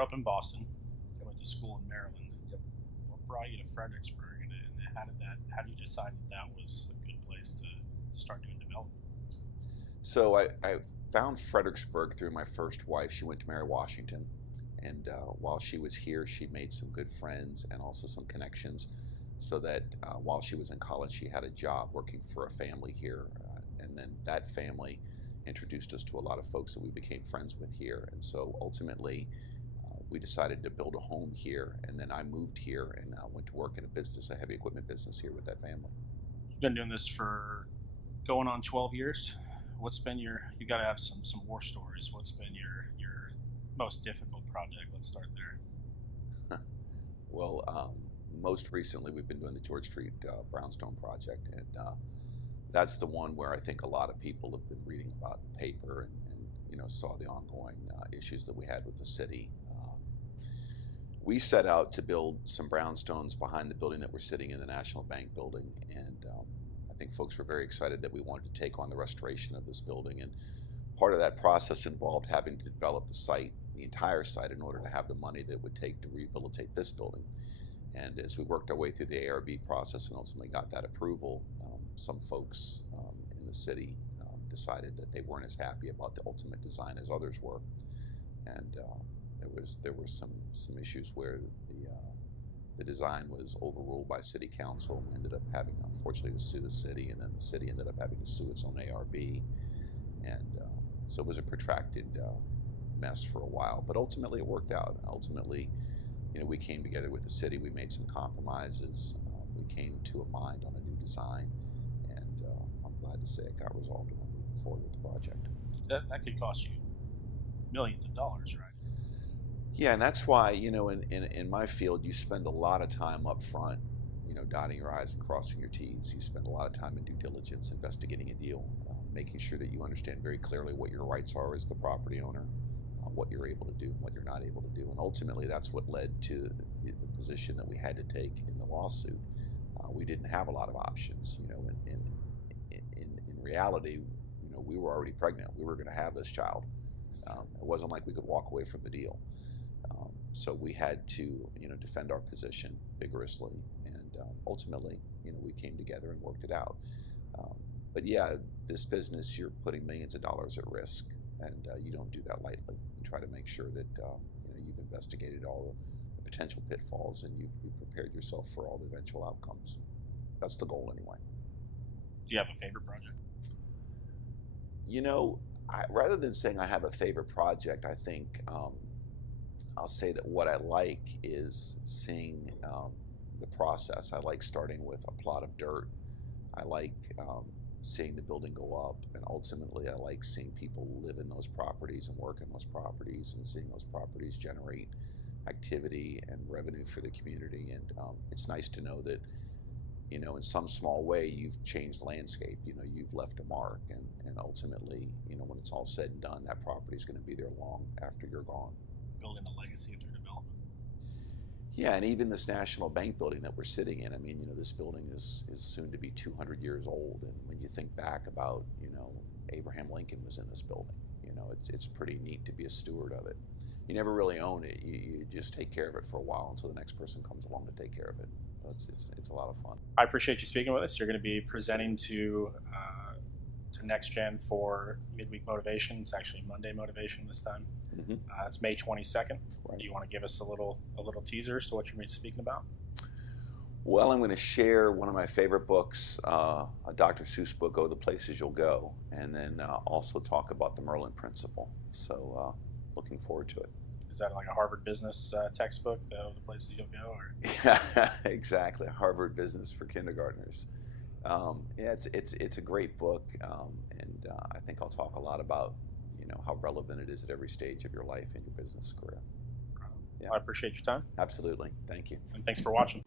grew up in Boston. I went to school in Maryland. Yep. What brought you to Fredericksburg, and how did you decide that was a good place to start doing development? So I found Fredericksburg through my first wife. She went to Mary Washington, and while she was here, she made some good friends and also some connections, so that while she was in college, she had a job working for a family here, and then that family introduced us to a lot of folks that we became friends with here. And so ultimately, we decided to build a home here, and then I moved here and went to work in a heavy equipment business here with that family. You've been doing this for going on 12 years. What's been you got to have some war stories. What's been your most difficult project? Let's start there. Well, most recently we've been doing the George Street Brownstone project, and that's the one where I think a lot of people have been reading about in the paper and saw the ongoing issues that we had with the city. We set out to build some brownstones behind the building that we're sitting in, the National Bank building, and I think folks were very excited that we wanted to take on the restoration of this building, and part of that process involved having to develop the entire site, in order to have the money that it would take to rehabilitate this building. And as we worked our way through the ARB process and ultimately got that approval, some folks in the city decided that they weren't as happy about the ultimate design as others were, and there were some issues where the design was overruled by city council. We ended up having, unfortunately, to sue the city, and then the city ended up having to sue its own ARB, and so it was a protracted mess for a while, but ultimately it worked out. Ultimately, we came together with the city, we made some compromises, we came to a mind on a new design, and I'm glad to say it got resolved and we're moving forward with the project. That could cost you millions of dollars, right? Yeah, and that's why, in my field, you spend a lot of time up front, dotting your I's and crossing your T's. You spend a lot of time in due diligence, investigating a deal, making sure that you understand very clearly what your rights are as the property owner, what you're able to do and what you're not able to do. And ultimately, that's what led to the position that we had to take in the lawsuit. We didn't have a lot of options. In reality, we were already pregnant. We were going to have this child. It wasn't like we could walk away from the deal. So we had to, defend our position vigorously, and ultimately, we came together and worked it out. But yeah, this business, you're putting millions of dollars at risk, and you don't do that lightly. You try to make sure that you've investigated all the potential pitfalls, and you've prepared yourself for all the eventual outcomes. That's the goal, anyway. Do you have a favorite project? Rather than saying I have a favorite project, I think I'll say that what I like is seeing the process. I like starting with a plot of dirt. I like seeing the building go up, and ultimately I like seeing people live in those properties and work in those properties, and seeing those properties generate activity and revenue for the community. And it's nice to know that in some small way you've changed the landscape. You've left a mark, and ultimately, when it's all said and done, that property is going to be there long after you're gone. Building a legacy through development. Yeah, and even this National Bank building that we're sitting in, this building is soon to be 200 years old, and when you think back about, Abraham Lincoln was in this building, it's pretty neat to be a steward of it. You never really own it, you just take care of it for a while until the next person comes along to take care of it. It's a lot of fun. I appreciate you speaking with us. You're going to be presenting to NextGen for Midweek Motivation. It's actually Monday Motivation this time. Mm-hmm. It's May 22nd. Right. Do you want to give us a little teaser as to what you're going to be speaking about? Well, I'm going to share one of my favorite books, a Dr. Seuss book, Oh, the Places You'll Go, and then also talk about the Merlin Principle. So looking forward to it. Is that like a Harvard business textbook, the places you'll go? Or? Yeah, exactly. Harvard Business for kindergartners. Yeah, it's a great book, and I think I'll talk a lot about how relevant it is at every stage of your life and your business career. Yeah. I appreciate your time. Absolutely. Thank you. And thanks for watching.